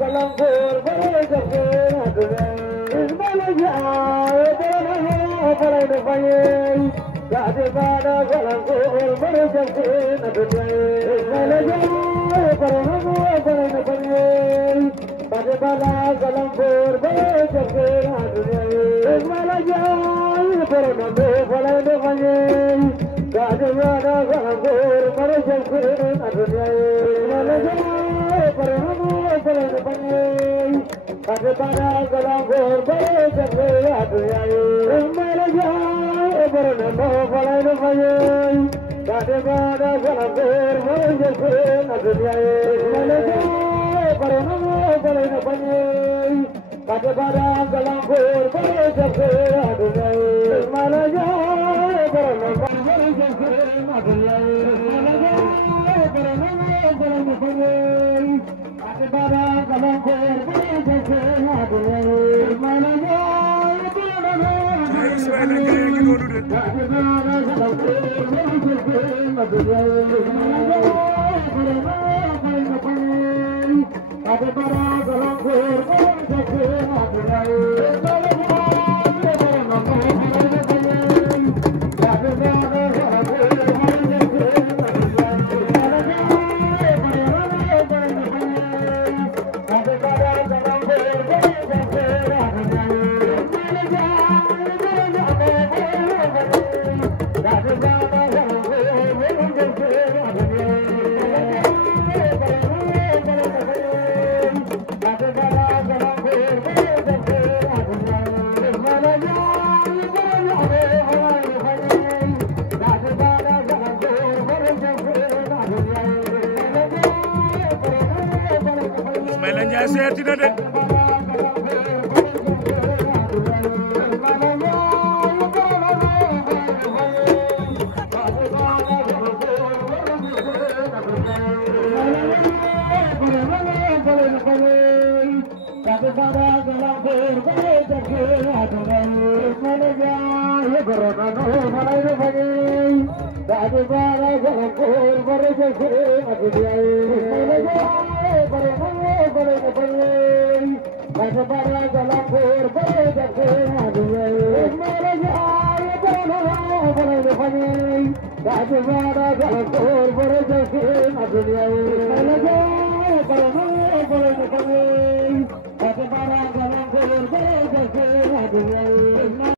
Galangur, Bore Jake, Ismalaja, Bore Faye, Gadibada, Galangur, Bore Jake, Ismalaja, Bore Faye, Gadibada, Galangur, Bore Jake, Ismalaja, Bore Faye, Gadibada, Galangur, Bore Jake, Ismalaja, Kadipara Galangur, Bore Jake, Ismalaja, Bore Faye, Gadibada, Galangur, Bore Jake, Ismalaja, Bore Faye, Kadipara Galangur, Bore Jake, Ismalaja, Bore Ismaila Njie seeti na de